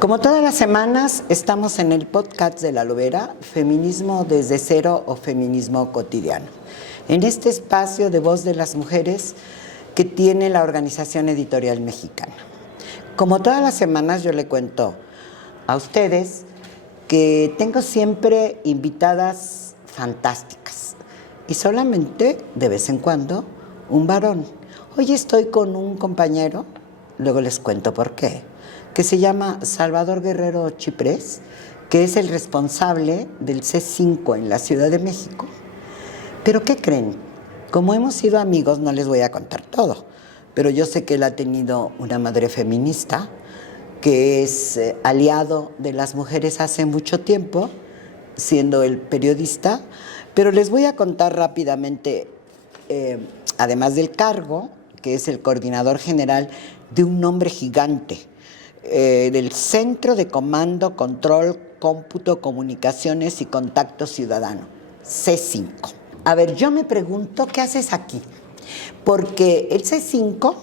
Como todas las semanas, estamos en el podcast de La Lobera, Feminismo desde cero o Feminismo cotidiano. En este espacio de voz de las mujeres que tiene la Organización Editorial Mexicana. Como todas las semanas, yo le cuento a ustedes que tengo siempre invitadas fantásticas y solamente de vez en cuando un varón. Hoy estoy con un compañero, luego les cuento por qué, que se llama Salvador Guerrero Chiprés, que es el responsable del C5 en la Ciudad de México. Pero ¿qué creen? Como hemos sido amigos, no les voy a contar todo, pero yo sé que él ha tenido una madre feminista, que es aliado de las mujeres hace mucho tiempo, siendo el periodista, pero les voy a contar rápidamente, además del cargo, que es el coordinador general de un nombre gigante, del Centro de Comando, Control, Cómputo, Comunicaciones y Contacto Ciudadano, C5. A ver, yo me pregunto, ¿qué haces aquí? Porque el C5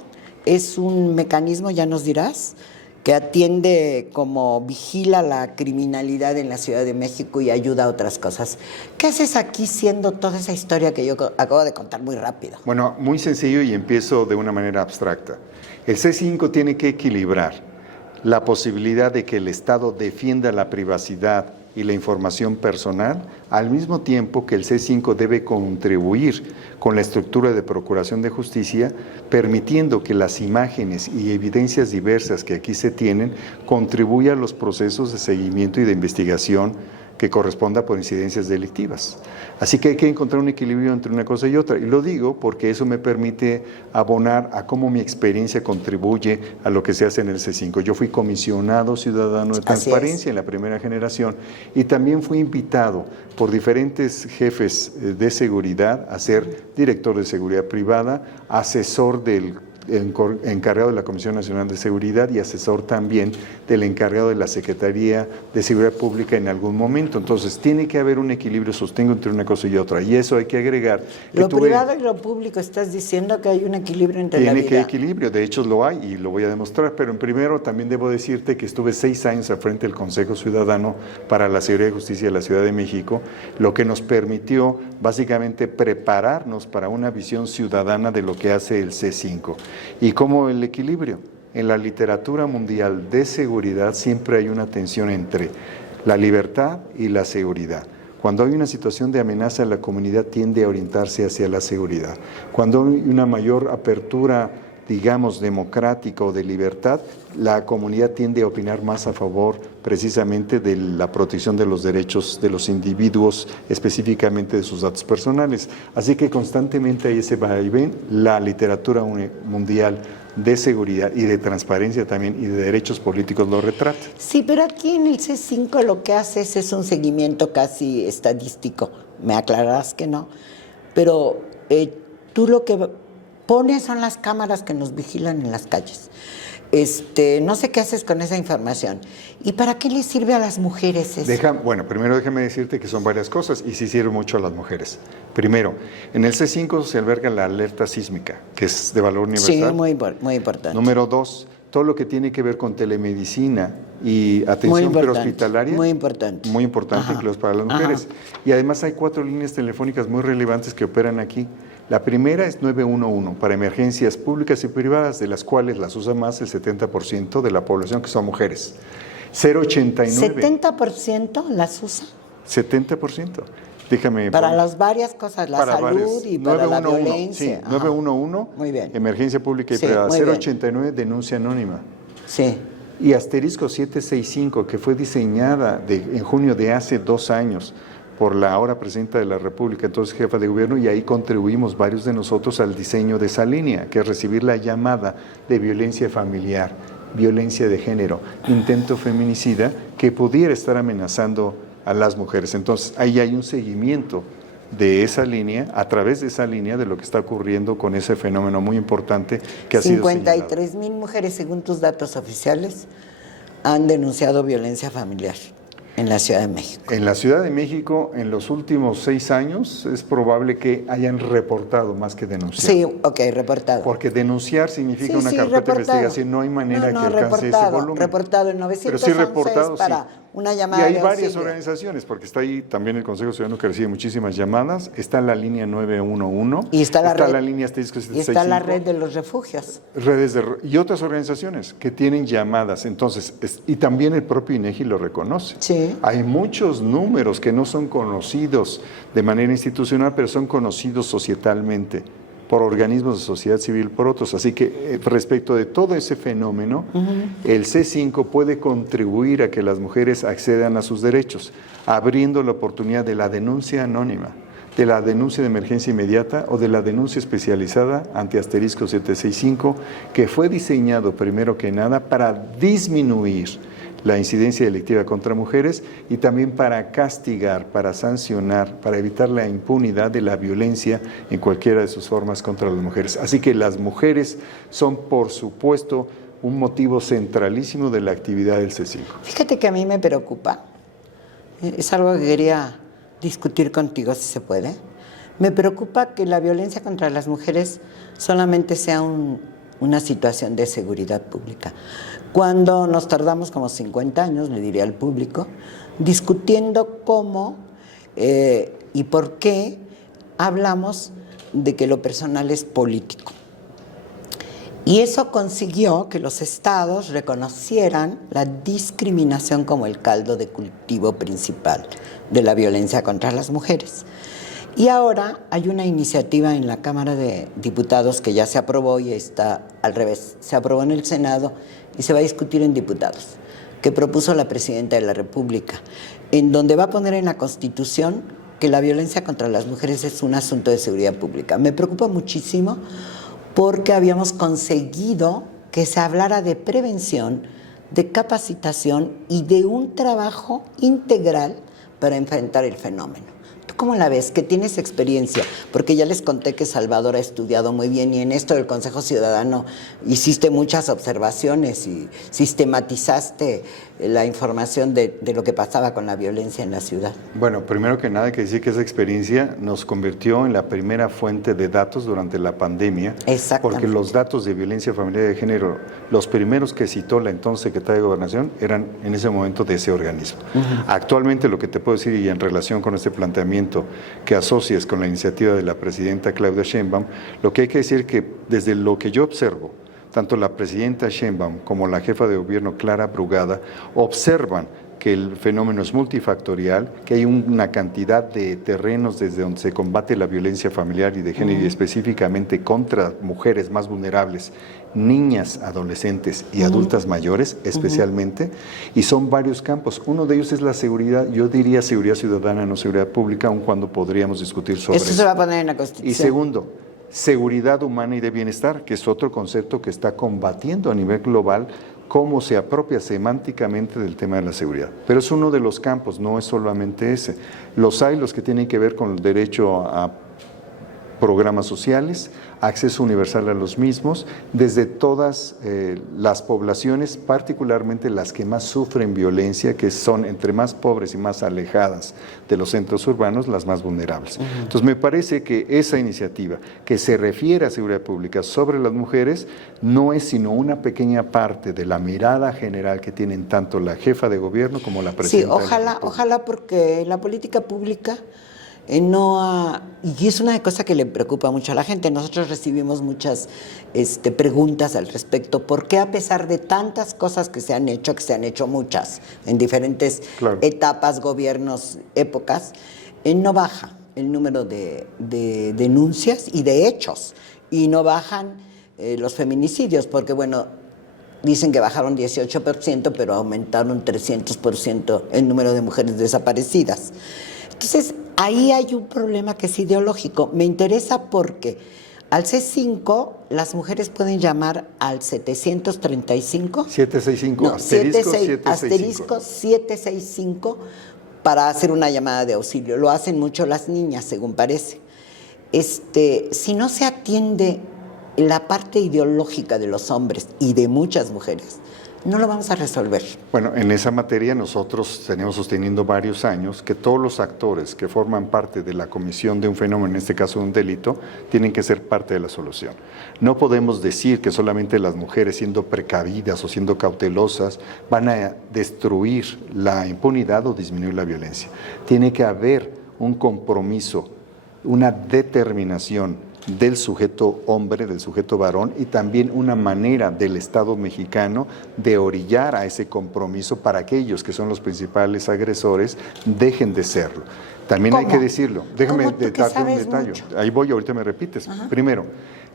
es un mecanismo, ya nos dirás, que atiende como vigila la criminalidad en la Ciudad de México y ayuda a otras cosas. ¿Qué haces aquí siendo toda esa historia que yo acabo de contar muy rápido? Bueno, muy sencillo y empiezo de una manera abstracta. El C5 tiene que equilibrar la posibilidad de que el Estado defienda la privacidad y la información personal, al mismo tiempo que el C5 debe contribuir con la estructura de procuración de justicia, permitiendo que las imágenes y evidencias diversas que aquí se tienen contribuyan a los procesos de seguimiento y de investigación que corresponda por incidencias delictivas. Así que hay que encontrar un equilibrio entre una cosa y otra. Y lo digo porque eso me permite abonar a cómo mi experiencia contribuye a lo que se hace en el C5. Yo fui comisionado ciudadano de transparencia en la primera generación y también fui invitado por diferentes jefes de seguridad a ser director de seguridad privada, asesor del encargado de la Comisión Nacional de Seguridad y asesor también del encargado de la Secretaría de Seguridad Pública en algún momento. Entonces, tiene que haber un equilibrio, sostengo, entre una cosa y otra. Y eso hay que agregar. Lo privado y lo público, estás diciendo que hay un equilibrio entre la vida. Tiene que haber equilibrio, de hecho lo hay y lo voy a demostrar. Pero en primero también debo decirte que estuve 6 años al frente del Consejo Ciudadano para la Seguridad y Justicia de la Ciudad de México, lo que nos permitió básicamente prepararnos para una visión ciudadana de lo que hace el C5. Y como el equilibrio. En la literatura mundial de seguridad siempre hay una tensión entre la libertad y la seguridad. Cuando hay una situación de amenaza, la comunidad tiende a orientarse hacia la seguridad. Cuando hay una mayor apertura, digamos, democrática o de libertad, la comunidad tiende a opinar más a favor precisamente de la protección de los derechos de los individuos, específicamente de sus datos personales. Así que constantemente hay ese vaivén. La literatura mundial de seguridad y de transparencia también y de derechos políticos lo retrata. Sí, pero aquí en el C5 lo que haces es un seguimiento casi estadístico. Me aclararás que no, pero tú lo que pones son las cámaras que nos vigilan en las calles. No sé qué haces con esa información. ¿Y para qué le sirve a las mujeres eso? Bueno, primero déjame decirte que son varias cosas y sí sirve mucho a las mujeres. Primero, en el C5 se alberga la alerta sísmica, que es de valor universal. Sí, muy importante. Número 2, todo lo que tiene que ver con telemedicina y atención prehospitalaria. Muy importante. Muy importante, incluso para las mujeres. Y además hay 4 líneas telefónicas muy relevantes que operan aquí. La primera es 911 para emergencias públicas y privadas, de las cuales las usa más el 70% de la población, que son mujeres. 089. ¿70% las usa? 70%. Déjame. Para las varias cosas, la salud varias. Y para 911, la violencia. Sí, 911, muy bien. Emergencia pública y privada. 089, denuncia anónima. Sí. Y asterisco 765, que fue diseñada en junio de hace 2 años por la ahora presidenta de la República, entonces jefa de gobierno, y ahí contribuimos varios de nosotros al diseño de esa línea, que es recibir la llamada de violencia familiar, violencia de género, intento feminicida, que pudiera estar amenazando a las mujeres. Entonces, ahí hay un seguimiento de esa línea, a través de esa línea, de lo que está ocurriendo con ese fenómeno muy importante que ha sido 53,000 mujeres, según tus datos oficiales, han denunciado violencia familiar. en la Ciudad de México. En la Ciudad de México, en los últimos 6 años, es probable que hayan reportado más que denunciado. Sí, ok, reportado. Porque denunciar significa Sí, una sí, carpeta reportado. de investigación, no hay manera que alcance ese volumen. Reportado en Pero 911 sí reportado, para sí. una Y llamada hay de varias auxilio. organizaciones, porque está ahí también el Consejo Ciudadano que recibe muchísimas llamadas, está la línea 911, Y está la línea asterisco Y está la 765, red de los refugios. y otras organizaciones que tienen llamadas. Entonces, y también el propio INEGI lo reconoce. Sí. Hay muchos números que no son conocidos de manera institucional, pero son conocidos societalmente por organismos de sociedad civil, por otros. Así que respecto de todo ese fenómeno, el C5 puede contribuir a que las mujeres accedan a sus derechos, abriendo la oportunidad de la denuncia anónima, de la denuncia de emergencia inmediata o de la denuncia especializada ante asterisco 765, que fue diseñado primero que nada para disminuir la incidencia delictiva contra mujeres y también para castigar, para sancionar, para evitar la impunidad de la violencia en cualquiera de sus formas contra las mujeres. Así que las mujeres son, por supuesto, un motivo centralísimo de la actividad del C5. Fíjate que a mí me preocupa, es algo que quería discutir contigo si se puede. Me preocupa que la violencia contra las mujeres solamente sea una situación de seguridad pública. Cuando nos tardamos como 50 años, le diría al público, discutiendo cómo y por qué hablamos de que lo personal es político. Y eso consiguió que los estados reconocieran la discriminación como el caldo de cultivo principal de la violencia contra las mujeres. Y ahora hay una iniciativa en la Cámara de Diputados que ya se aprobó y está al revés. Se aprobó en el Senado y se va a discutir en diputados, que propuso la Presidenta de la República, en donde va a poner en la Constitución que la violencia contra las mujeres es un asunto de seguridad pública. Me preocupa muchísimo porque habíamos conseguido que se hablara de prevención, de capacitación y de un trabajo integral para enfrentar el fenómeno. ¿Tú cómo la ves? ¿Que tienes experiencia? Porque ya les conté que Salvador ha estudiado muy bien y en esto del Consejo Ciudadano hiciste muchas observaciones y sistematizaste la información de lo que pasaba con la violencia en la ciudad. Bueno, primero que nada hay que decir que esa experiencia nos convirtió en la primera fuente de datos durante la pandemia. Exactamente. Porque los datos de violencia familiar y de género, los primeros que citó la entonces Secretaria de Gobernación, eran en ese momento de ese organismo. Actualmente lo que te puedo decir, y en relación con este planteamiento que asocias con la iniciativa de la Presidenta Claudia Sheinbaum, lo que hay que decir que desde lo que yo observo, tanto la Presidenta Sheinbaum como la Jefa de Gobierno Clara Brugada observan que el fenómeno es multifactorial, que hay una cantidad de terrenos desde donde se combate la violencia familiar y de género y específicamente contra mujeres más vulnerables, niñas, adolescentes y adultas mayores especialmente, y son varios campos. Uno de ellos es la seguridad, yo diría seguridad ciudadana, no seguridad pública, aun cuando podríamos discutir sobre eso. Eso se va a poner en la Constitución. Y segundo, seguridad humana y de bienestar, que es otro concepto que está combatiendo a nivel global cómo se apropia semánticamente del tema de la seguridad. Pero es uno de los campos, no es solamente ese. Los hay los que tienen que ver con el derecho a programas sociales, acceso universal a los mismos, desde todas las poblaciones, particularmente las que más sufren violencia, que son entre más pobres y más alejadas de los centros urbanos, las más vulnerables. Entonces me parece que esa iniciativa que se refiere a seguridad pública sobre las mujeres no es sino una pequeña parte de la mirada general que tienen tanto la jefa de gobierno como la presidenta. Sí, ojalá porque la política pública y es una cosa que le preocupa mucho a la gente. Nosotros recibimos muchas preguntas al respecto. ¿Por qué a pesar de tantas cosas que se han hecho muchas en diferentes etapas, gobiernos, épocas, no baja el número de denuncias y de hechos? Y no bajan los feminicidios, porque bueno, dicen que bajaron 18%, pero aumentaron 300% el número de mujeres desaparecidas. Entonces, ahí hay un problema que es ideológico. Me interesa porque al C5 las mujeres pueden llamar al 735. 765, no, asterisco 765 para hacer una llamada de auxilio. Lo hacen mucho las niñas, según parece. Si no se atiende la parte ideológica de los hombres y de muchas mujeres, no lo vamos a resolver. Bueno, en esa materia nosotros tenemos sosteniendo varios años que todos los actores que forman parte de la comisión de un fenómeno, en este caso de un delito, tienen que ser parte de la solución. No podemos decir que solamente las mujeres, siendo precavidas o siendo cautelosas, van a destruir la impunidad o disminuir la violencia. Tiene que haber un compromiso, una determinación del sujeto hombre, del sujeto varón, y también una manera del Estado mexicano de orillar a ese compromiso para aquellos que son los principales agresores dejen de serlo. También ¿Cómo? hay que decirlo. Déjame ¿Cómo tú que darte un sabes detalle. mucho? Ahí voy, ahorita me repites. Ajá. Primero,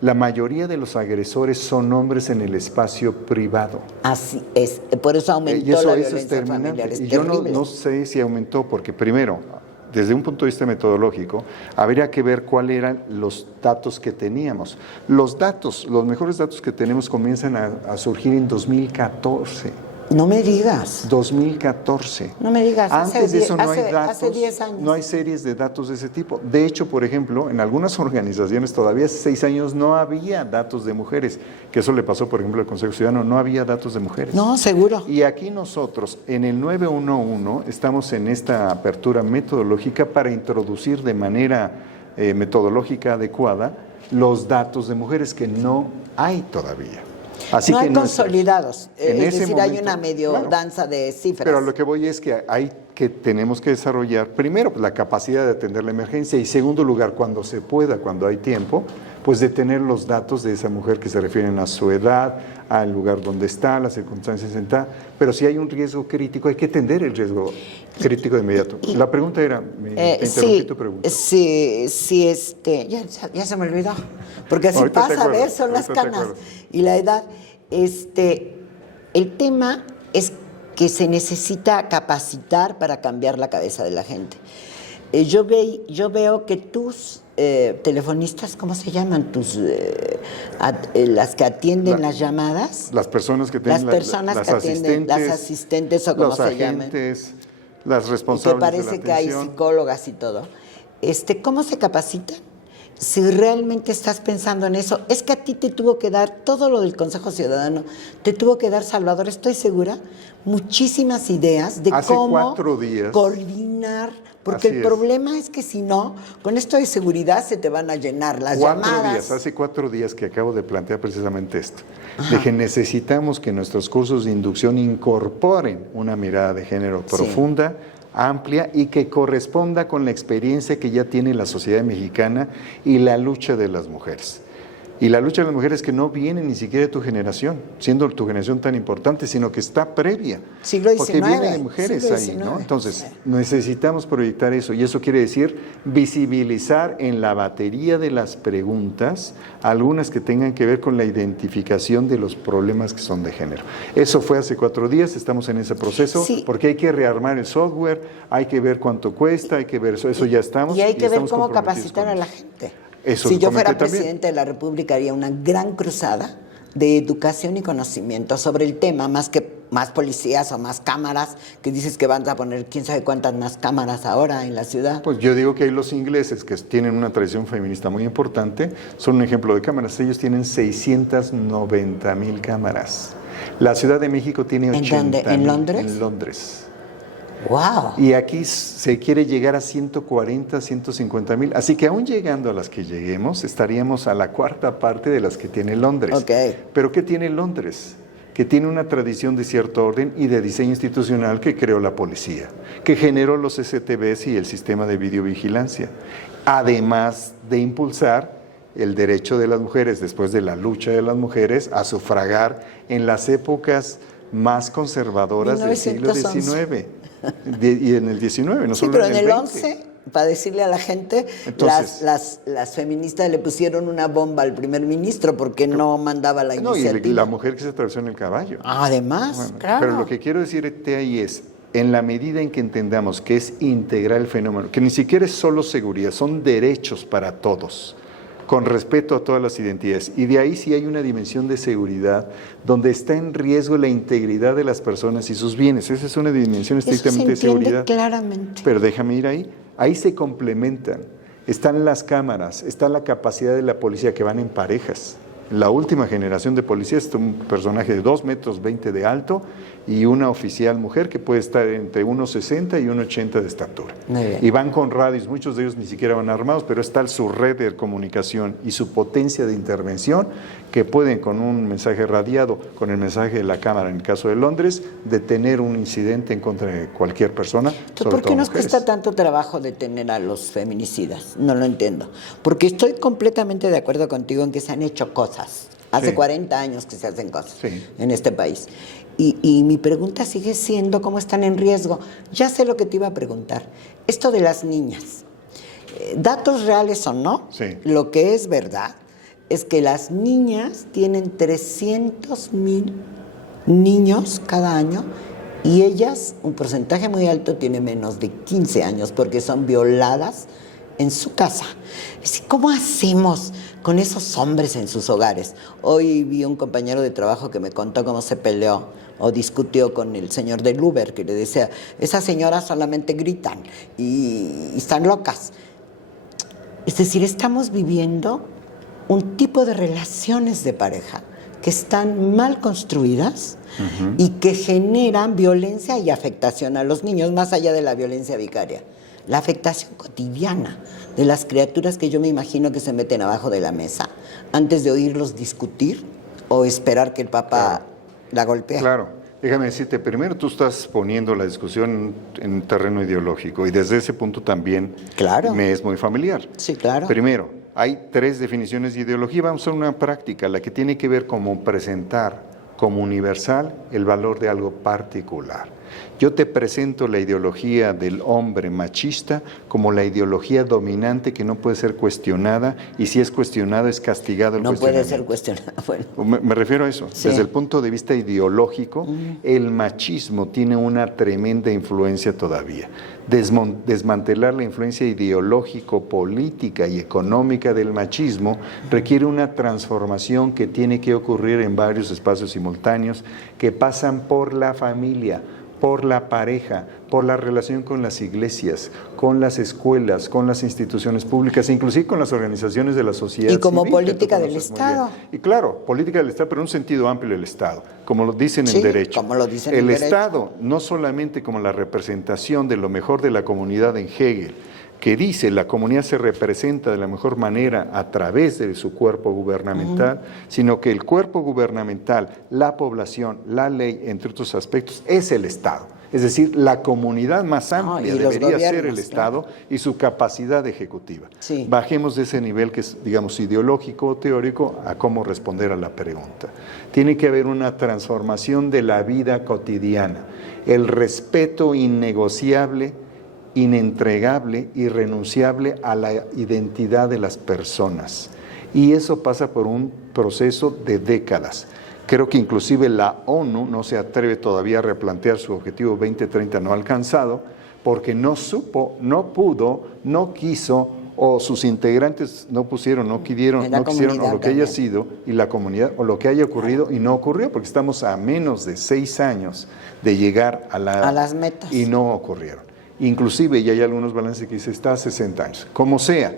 la mayoría de los agresores son hombres en el espacio privado. Así es, por eso Y aumentó eso la es violencia determinante. familiar. Es Y yo terrible. no sé si aumentó, porque primero, desde un punto de vista metodológico, habría que ver cuáles eran los datos que teníamos. Los mejores datos que tenemos comienzan a surgir en 2014. No me digas. 2014. No me digas. Antes de eso no hay datos, hace 10 años. no hay series de datos de ese tipo. De hecho, por ejemplo, en algunas organizaciones todavía hace 6 años no había datos de mujeres, que eso le pasó, por ejemplo, al Consejo Ciudadano, no había datos de mujeres. No, seguro. Y aquí nosotros, en el 911, estamos en esta apertura metodológica para introducir de manera metodológica adecuada los datos de mujeres que no hay todavía. Así no que hay consolidados, en es ese decir, hay momento, una medio claro. danza de cifras. Pero lo que voy es que tenemos que desarrollar, primero, pues, la capacidad de atender la emergencia, y segundo lugar, cuando se pueda, cuando hay tiempo, pues de tener los datos de esa mujer que se refieren a su edad, al lugar donde está, las circunstancias en tal. Pero si hay un riesgo crítico, hay que atender el riesgo crítico de inmediato. La pregunta era, te interrumpí tu pregunta. Sí, ya se me olvidó, porque así Ahorita te pasa, a acuerdas, ver, son las ahorita te canas acuerdas. y la edad. El tema es que se necesita capacitar para cambiar la cabeza de la gente. Yo veo que tus telefonistas, ¿cómo se llaman? Las que atienden las llamadas. Las personas que Las tienen personas que atienden, las asistentes o como los se llaman. agentes, las Y que responsables parece de la que hay atención. psicólogas y todo. ¿Cómo se capacitan? Si realmente estás pensando en eso, es que a ti te tuvo que dar todo lo del Consejo Ciudadano, te tuvo que dar, Salvador, estoy segura, muchísimas ideas de Hace cómo 4 días. coordinar, porque Así el es. problema es que si no, con esto de seguridad se te van a llenar las llamadas. Hace 4 días que acabo de plantear precisamente esto, de que necesitamos que nuestros cursos de inducción incorporen una mirada de género Sí. profunda, amplia, y que corresponda con la experiencia que ya tiene la sociedad mexicana y la lucha de las mujeres. Y la lucha de las mujeres que no viene ni siquiera de tu generación, siendo tu generación tan importante, sino que está previa. Siglo Porque XIX, viene de mujeres siglo ahí, XIX. ¿no? Entonces, necesitamos proyectar eso, y eso quiere decir visibilizar en la batería de las preguntas algunas que tengan que ver con la identificación de los problemas que son de género. Eso fue hace 4 días, estamos en ese proceso, Sí. porque hay que rearmar el software, hay que ver cuánto cuesta, hay que ver eso ya estamos. Y hay que ver estamos cómo comprometidos capacitar con a la eso. gente. Eso Si yo fuera comenté también. presidente de la República, haría una gran cruzada de educación y conocimiento sobre el tema, más policías o más cámaras, que dices que van a poner quién sabe cuántas más cámaras ahora en la ciudad. Pues yo digo que hay los ingleses, que tienen una tradición feminista muy importante, son un ejemplo de cámaras. Ellos tienen 690,000 cámaras. La Ciudad de México tiene ¿En 80,000. dónde? ¿En Londres? En Londres. ¡Wow! Y aquí se quiere llegar a 140, 150,000. Así que aún llegando a las que lleguemos, estaríamos a la 4ª parte de las que tiene Londres. Ok. Pero ¿qué tiene Londres? Que tiene una tradición de cierto orden y de diseño institucional que creó la policía, que generó los STBs y el sistema de videovigilancia, además de impulsar el derecho de las mujeres, después de la lucha de las mujeres, a sufragar en las épocas más conservadoras del siglo 1911. XIX. Y en el 19, no Sí, solo pero en en el el 20. 11, para decirle a la gente, Entonces- las feministas le pusieron una bomba al primer ministro porque no mandaba la No, y iniciativa. la mujer que se atravesó en el caballo. Además, Bueno, claro. Pero lo que quiero decirte ahí es, en la medida en que entendamos que es integral el fenómeno, que ni siquiera es solo seguridad, son derechos para todos, con respeto a todas las identidades. Y de ahí sí hay una dimensión de seguridad donde está en riesgo la integridad de las personas y sus bienes. Esa es una dimensión Eso se estrictamente de entiende seguridad. claramente. Pero déjame ir ahí. Ahí se complementan. Están las cámaras, está la capacidad de la policía que van en parejas. La última generación de policías es un personaje de 2,20 metros de alto y una oficial mujer que puede estar entre 1,60 y 1,80 de estatura. Y van con radios, muchos de ellos ni siquiera van armados, pero es tal su red de comunicación y su potencia de intervención que pueden con un mensaje radiado, con el mensaje de la cámara, en el caso de Londres, detener un incidente en contra de cualquier persona. ¿Por qué nos cuesta tanto trabajo detener a los feminicidas? No lo entiendo. Porque estoy completamente de acuerdo contigo en que se han hecho cosas. Hace 40 años que se hacen cosas en este país. Y mi pregunta sigue siendo cómo están en riesgo. Ya sé lo que te iba a preguntar. Esto de las niñas. Datos reales o no, lo que es verdad es que las niñas tienen 300,000 niños cada año y ellas, un porcentaje muy alto, tiene menos de 15 años porque son violadas en su casa. ¿Cómo hacemos con esos hombres en sus hogares? Hoy vi un compañero de trabajo que me contó cómo se peleó o discutió con el señor del Uber, que le decía, esas señoras solamente gritan y están locas. Es decir, estamos viviendo un tipo de relaciones de pareja que están mal construidas y que generan violencia y afectación a los niños, más allá de la violencia vicaria. La afectación cotidiana de las criaturas que yo me imagino que se meten abajo de la mesa antes de oírlos discutir o esperar que el papá la golpee. Claro. Déjame decirte, primero tú estás poniendo la discusión en un terreno ideológico y desde ese punto también me es muy familiar. Sí, claro. Primero, hay 3 definiciones de ideología. Vamos a una práctica, la que tiene que ver con presentar como universal el valor de algo particular. Yo te presento la ideología del hombre machista como la ideología dominante que no puede ser cuestionada y si es cuestionada es castigado el cuestionamiento. No puede ser cuestionada. Bueno. Me refiero a eso. Desde el punto de vista ideológico, el machismo tiene una tremenda influencia todavía. Desmantelar la influencia ideológico, política y económica del machismo requiere una transformación que tiene que ocurrir en varios espacios simultáneos que pasan por la familia, por la pareja, por la relación con las iglesias, con las escuelas, con las instituciones públicas, inclusive con las organizaciones de la sociedad. Y como civil, política del Estado. Y claro, política del Estado, pero en un sentido amplio del Estado, como lo dicen en derecho. Como lo dicen el en derecho. Estado, no solamente como la representación de lo mejor de la comunidad en Hegel, que dice la comunidad se representa de la mejor manera a través de su cuerpo gubernamental, sino que el cuerpo gubernamental, la población, la ley, entre otros aspectos, es el Estado. Es decir, la comunidad más amplia debería ser el Estado y su capacidad ejecutiva. Bajemos de ese nivel que es, digamos, ideológico o teórico a cómo responder a la pregunta. Tiene que haber una transformación de la vida cotidiana, el respeto innegociable, inentregable, irrenunciable a la identidad de las personas. Y eso pasa por un proceso de décadas. Creo que inclusive la ONU no se atreve todavía a replantear su objetivo 2030 no alcanzado, porque no supo, no pudo, no quiso, o sus integrantes no pusieron, no quisieron, o lo que haya sido, y la comunidad, o lo que haya ocurrido y no ocurrió, porque estamos a menos de 6 años de llegar a las metas. Y no ocurrieron. Inclusive, y hay algunos balances que dicen, está a 60 años. Como sea,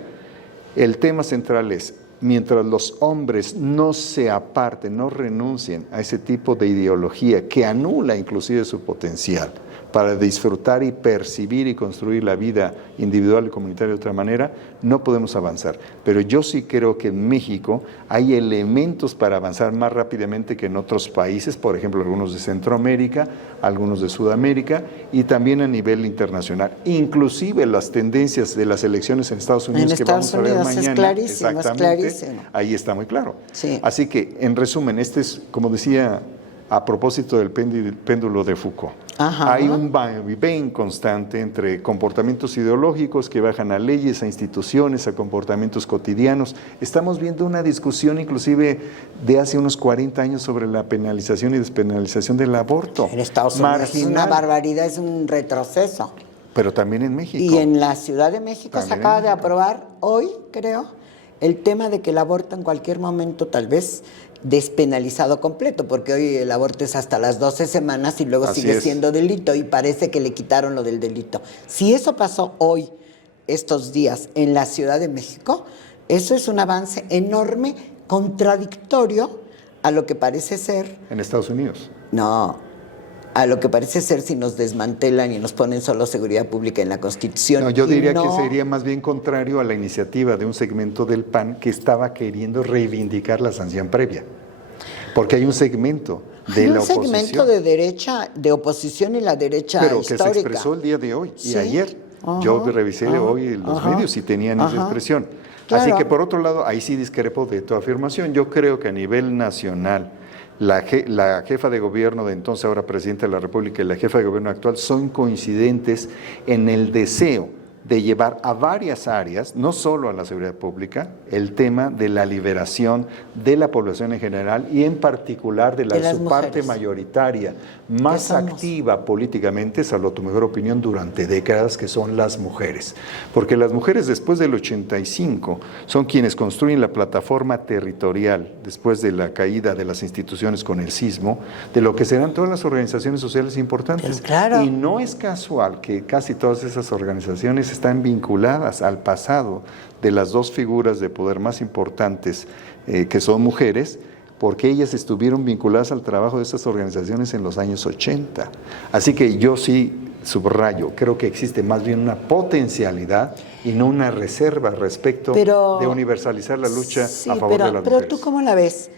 el tema central es, mientras los hombres no se aparten, no renuncien a ese tipo de ideología que anula inclusive su potencial para disfrutar y percibir y construir la vida individual y comunitaria de otra manera, no podemos avanzar. Pero yo sí creo que en México hay elementos para avanzar más rápidamente que en otros países, por ejemplo, algunos de Centroamérica, algunos de Sudamérica y también a nivel internacional. Inclusive las tendencias de las elecciones en Estados Unidos que vamos a ver mañana. Es clarísimo, es clarísimo. Ahí está muy claro. Así que, en resumen, este es, como decía, a propósito del péndulo de Foucault. Hay un vaivén constante entre comportamientos ideológicos que bajan a leyes, a instituciones, a comportamientos cotidianos. Estamos viendo una discusión inclusive de hace unos 40 años sobre la penalización y despenalización del aborto. En Estados Unidos es una barbaridad, es un retroceso. Pero también en México. Y en la Ciudad de México se acaba de aprobar hoy, creo, el tema de que el aborto en cualquier momento tal vez despenalizado completo, porque hoy el aborto es hasta las 12 semanas y luego sigue siendo delito y parece que le quitaron lo del delito. Si eso pasó hoy, estos días, en la Ciudad de México, eso es un avance enorme contradictorio a lo que parece ser. En Estados Unidos. No, a lo que parece ser si nos desmantelan y nos ponen solo seguridad pública en la Constitución. No, yo diría no, que sería más bien contrario a la iniciativa de un segmento del PAN que estaba queriendo reivindicar la sanción previa. Porque hay un segmento de la oposición. Hay un segmento de derecha, de oposición y la derecha pero histórica. que se expresó el día de hoy y Sí. ayer. Ajá, Yo revisé ajá, hoy los ajá, medios y tenían esa ajá. expresión. Claro. Así que por otro lado, ahí sí discrepo de tu afirmación. Yo creo que a nivel nacional, la jefa de gobierno de entonces, ahora presidenta de la República, y la jefa de gobierno actual son coincidentes en el deseo de llevar a varias áreas, no solo a la seguridad pública, el tema de la liberación de la población en general y en particular de las su parte mujeres. mayoritaria, más somos? activa políticamente, salvo tu mejor opinión, durante décadas, que son las mujeres. Porque las mujeres después del 85 son quienes construyen la plataforma territorial, después de la caída de las instituciones con el sismo, de lo que serán todas las organizaciones sociales importantes. Pues claro. Y no es casual que casi todas esas organizaciones están vinculadas al pasado de las dos figuras de poder más importantes que son mujeres, porque ellas estuvieron vinculadas al trabajo de esas organizaciones en los años 80. Así que yo sí subrayo, creo que existe más bien una potencialidad y no una reserva respecto de universalizar la lucha a favor de las mujeres. Pero ¿tú cómo la ves?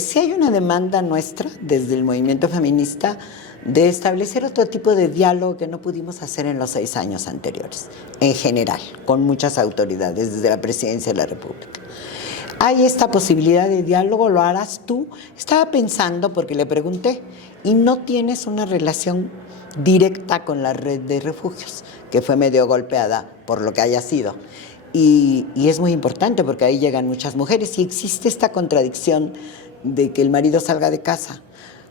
Sí hay una demanda nuestra desde el movimiento feminista de establecer otro tipo de diálogo que no pudimos hacer en los 6 años anteriores, en general, con muchas autoridades, desde la Presidencia de la República. ¿Hay esta posibilidad de diálogo? ¿Lo harás tú? Estaba pensando, porque le pregunté, y no tienes una relación directa con la red de refugios, que fue medio golpeada por lo que haya sido. Y es muy importante porque ahí llegan muchas mujeres y existe esta contradicción de que el marido salga de casa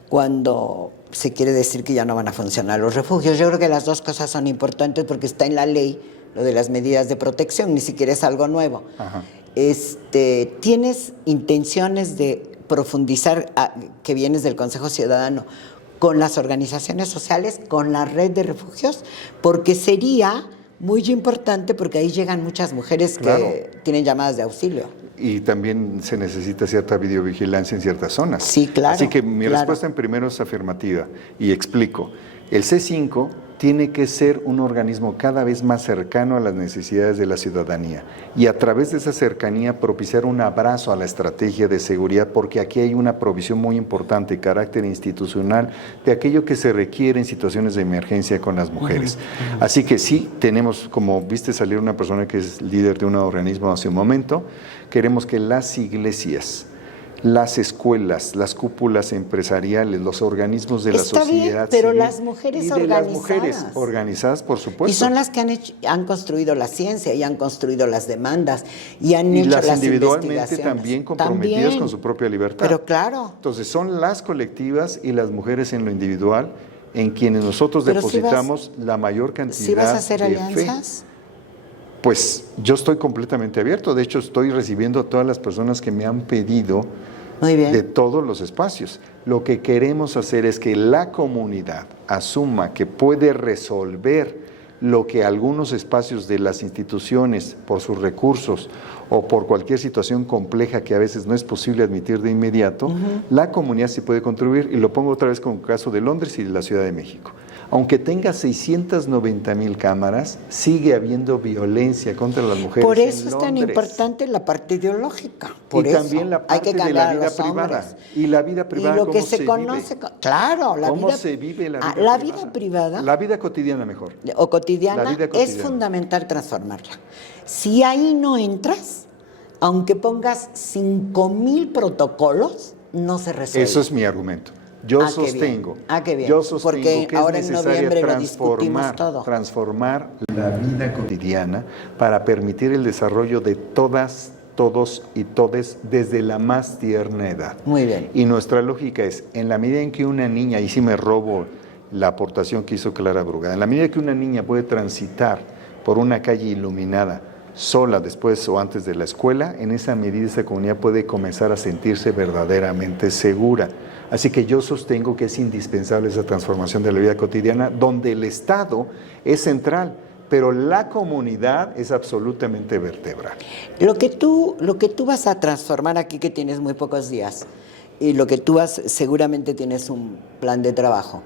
cuando se quiere decir que ya no van a funcionar los refugios. Yo creo que las dos cosas son importantes porque está en la ley lo de las medidas de protección, ni siquiera es algo nuevo. Ajá. ¿Tienes intenciones de profundizar, que vienes del Consejo Ciudadano, con las organizaciones sociales, con la red de refugios? Porque sería muy importante, porque ahí llegan muchas mujeres que tienen llamadas de auxilio. Y también se necesita cierta videovigilancia en ciertas zonas. Sí, claro. Así que mi respuesta en primero es afirmativa y explico. El C5 tiene que ser un organismo cada vez más cercano a las necesidades de la ciudadanía y a través de esa cercanía propiciar un abrazo a la estrategia de seguridad, porque aquí hay una provisión muy importante de carácter institucional de aquello que se requiere en situaciones de emergencia con las mujeres. Así que sí, tenemos, como viste salir una persona que es líder de un organismo hace un momento, queremos que las iglesias, las escuelas, las cúpulas empresariales, los organismos de la sociedad bien, pero civil las mujeres y de organizadas. las mujeres organizadas, por supuesto. Y son las que han construido la ciencia y han construido las demandas y han hecho las individualmente investigaciones. también comprometidas con su propia libertad. Pero claro. Entonces son las colectivas y las mujeres en lo individual en quienes nosotros Pero depositamos la mayor cantidad ¿sí vas a hacer de alianzas? fe. Pues yo estoy completamente abierto, de hecho estoy recibiendo a todas las personas que me han pedido Muy bien. de todos los espacios. Lo que queremos hacer es que la comunidad asuma que puede resolver lo que algunos espacios de las instituciones, por sus recursos o por cualquier situación compleja que a veces no es posible admitir de inmediato, la comunidad sí puede contribuir, y lo pongo otra vez con el caso de Londres y de la Ciudad de México. Aunque tenga 690,000 cámaras, sigue habiendo violencia contra las mujeres. Por eso en es tan Londres. importante la parte ideológica. Por Y eso también la hay parte que de la cambiar a vida los privada. hombres. Y la vida privada, y lo que ¿cómo se conoce, claro, la ¿Cómo vida, se vive la vida la privada? vida privada La vida cotidiana mejor. o cotidiana, La vida es cotidiana. fundamental transformarla. Si ahí no entras, aunque pongas 5,000 protocolos, no se resuelve. Eso es mi argumento. Yo sostengo, qué bien. yo sostengo Porque que es ahora en necesario noviembre lo discutimos todo. transformar la vida cotidiana para permitir el desarrollo de todas, todos y todes desde la más tierna edad. Muy bien. Y nuestra lógica es, en la medida en que una niña, y sí me robo la aportación que hizo Clara Brugada, en la medida que una niña puede transitar por una calle iluminada, sola después o antes de la escuela, en esa medida esa comunidad puede comenzar a sentirse verdaderamente segura. Así que yo sostengo que es indispensable esa transformación de la vida cotidiana, donde el Estado es central, pero la comunidad es absolutamente vertebral. Lo que tú vas a transformar aquí, que tienes muy pocos días, y lo que tú vas, seguramente tienes un plan de trabajo.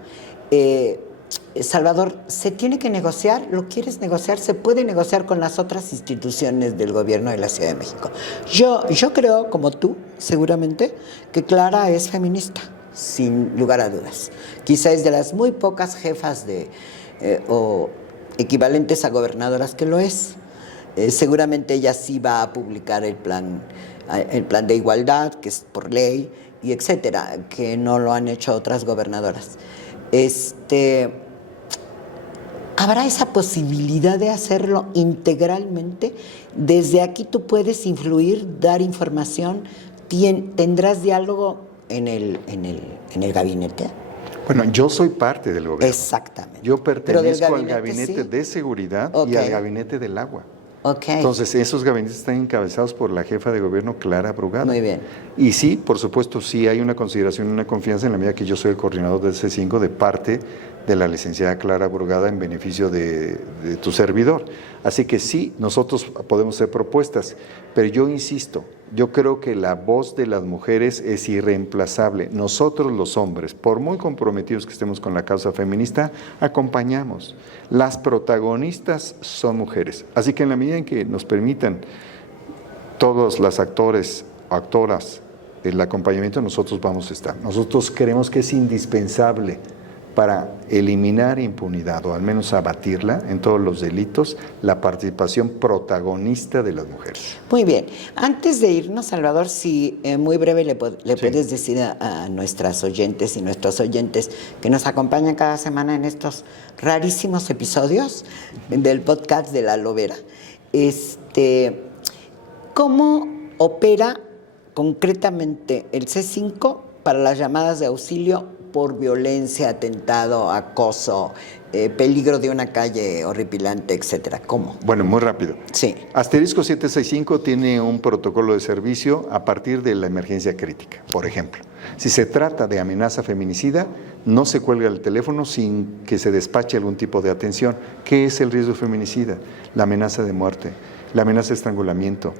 Salvador, ¿se tiene que negociar? ¿Lo quieres negociar? ¿Se puede negociar con las otras instituciones del gobierno de la Ciudad de México? Yo creo, como tú, seguramente, que Clara es feminista, sin lugar a dudas. Quizá es de las muy pocas jefas o equivalentes a gobernadoras que lo es. Seguramente ella sí va a publicar el plan de igualdad, que es por ley, y etcétera, que no lo han hecho otras gobernadoras. ¿Habrá esa posibilidad de hacerlo integralmente? Desde aquí tú puedes influir, dar información, ¿tendrás diálogo en el gabinete? Bueno, yo soy parte del gobierno. Exactamente. Yo pertenezco al gabinete sí, de seguridad y al gabinete del agua. Okay. Entonces, esos gabinetes están encabezados por la jefa de gobierno, Clara Brugada. Muy bien. Y sí, por supuesto, sí hay una consideración y una confianza en la medida que yo soy el coordinador del C5 de parte de la licenciada Clara Brugada en beneficio de tu servidor. Así que sí, nosotros podemos hacer propuestas, pero yo insisto, yo creo que la voz de las mujeres es irreemplazable. Nosotros los hombres, por muy comprometidos que estemos con la causa feminista, acompañamos. Las protagonistas son mujeres. Así que en la medida en que nos permitan todos los actores, actoras, el acompañamiento, nosotros vamos a estar. Nosotros creemos que es indispensable para eliminar impunidad o al menos abatirla en todos los delitos, la participación protagonista de las mujeres. Muy bien. Antes de irnos, Salvador, si muy breve le puedes decir a nuestras oyentes y nuestros oyentes que nos acompañan cada semana en estos rarísimos episodios del podcast de La Lobera, ¿cómo opera concretamente el C5 para las llamadas de auxilio por violencia, atentado, acoso, peligro de una calle horripilante, etcétera? ¿Cómo? Bueno, muy rápido. Sí. Asterisco 765 tiene un protocolo de servicio a partir de la emergencia crítica. Por ejemplo, si se trata de amenaza feminicida, no se cuelga el teléfono sin que se despache algún tipo de atención. ¿Qué es el riesgo feminicida? La amenaza de muerte, la amenaza de estrangulamiento,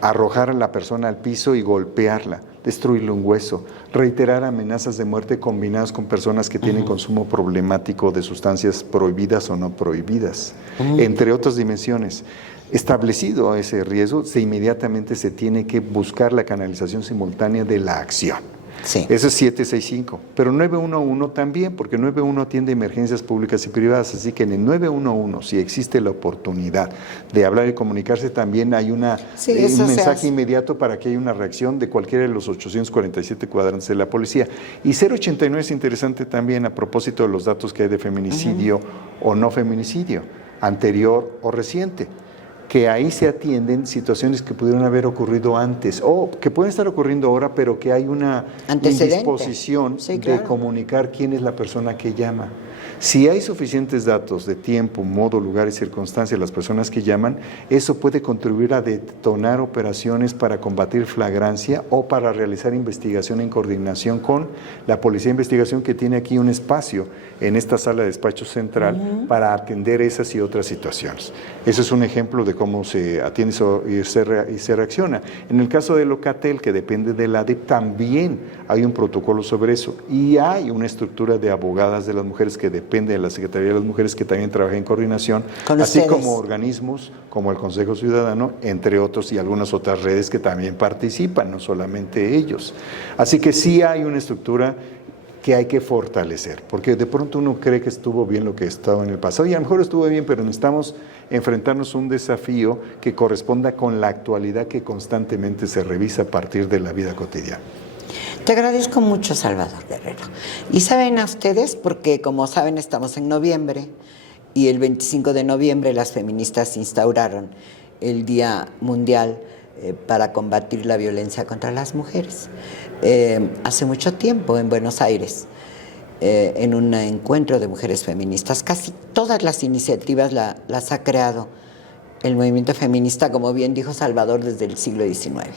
arrojar a la persona al piso y golpearla, destruirle un hueso, reiterar amenazas de muerte combinadas con personas que tienen consumo problemático de sustancias prohibidas o no prohibidas, entre otras dimensiones. Establecido ese riesgo, inmediatamente se tiene que buscar la canalización simultánea de la acción. Sí. Eso es 765, pero 911 también, porque 911 atiende emergencias públicas y privadas, así que en el 911, si existe la oportunidad de hablar y comunicarse, también hay un mensaje inmediato para que haya una reacción de cualquiera de los 847 cuadrantes de la policía. Y 089 es interesante también a propósito de los datos que hay de feminicidio o no feminicidio, anterior o reciente, que ahí se atienden situaciones que pudieron haber ocurrido antes o que pueden estar ocurriendo ahora, pero que hay una indisposición de comunicar quién es la persona que llama. Si hay suficientes datos de tiempo, modo, lugar y circunstancia de las personas que llaman, eso puede contribuir a detonar operaciones para combatir flagrancia o para realizar investigación en coordinación con la Policía de Investigación, que tiene aquí un espacio en esta sala de despacho central para atender esas y otras situaciones. Eso es un ejemplo de cómo se atiende y se reacciona. En el caso de Locatel, que depende de la ADIP, también hay un protocolo sobre eso y hay una estructura de abogadas de las mujeres que depende de la Secretaría de las Mujeres, que también trabaja en coordinación, así como organismos como el Consejo Ciudadano, entre otros, y algunas otras redes que también participan, no solamente ellos. Así que sí hay una estructura que hay que fortalecer, porque de pronto uno cree que estuvo bien lo que estaba en el pasado, y a lo mejor estuvo bien, pero necesitamos enfrentarnos a un desafío que corresponda con la actualidad que constantemente se revisa a partir de la vida cotidiana. Te agradezco mucho, Salvador Guerrero. Y saben a ustedes, porque como saben estamos en noviembre y el 25 de noviembre las feministas instauraron el Día Mundial para combatir la violencia contra las mujeres. Hace mucho tiempo en Buenos Aires, en un encuentro de mujeres feministas, casi todas las iniciativas las ha creado el movimiento feminista, como bien dijo Salvador, desde el siglo XIX.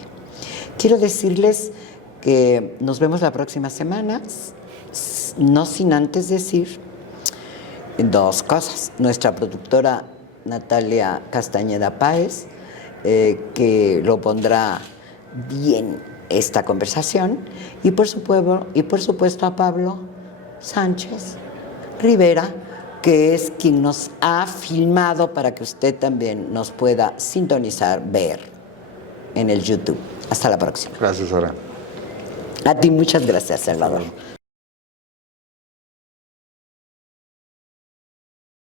Quiero decirles que nos vemos la próxima semana, no sin antes decir dos cosas. Nuestra productora Natalia Castañeda Páez, que lo pondrá bien esta conversación, y por supuesto a Pablo Sánchez Rivera, que es quien nos ha filmado para que usted también nos pueda sintonizar, ver en el YouTube. Hasta la próxima. Gracias, Sara. A ti muchas gracias, Salvador.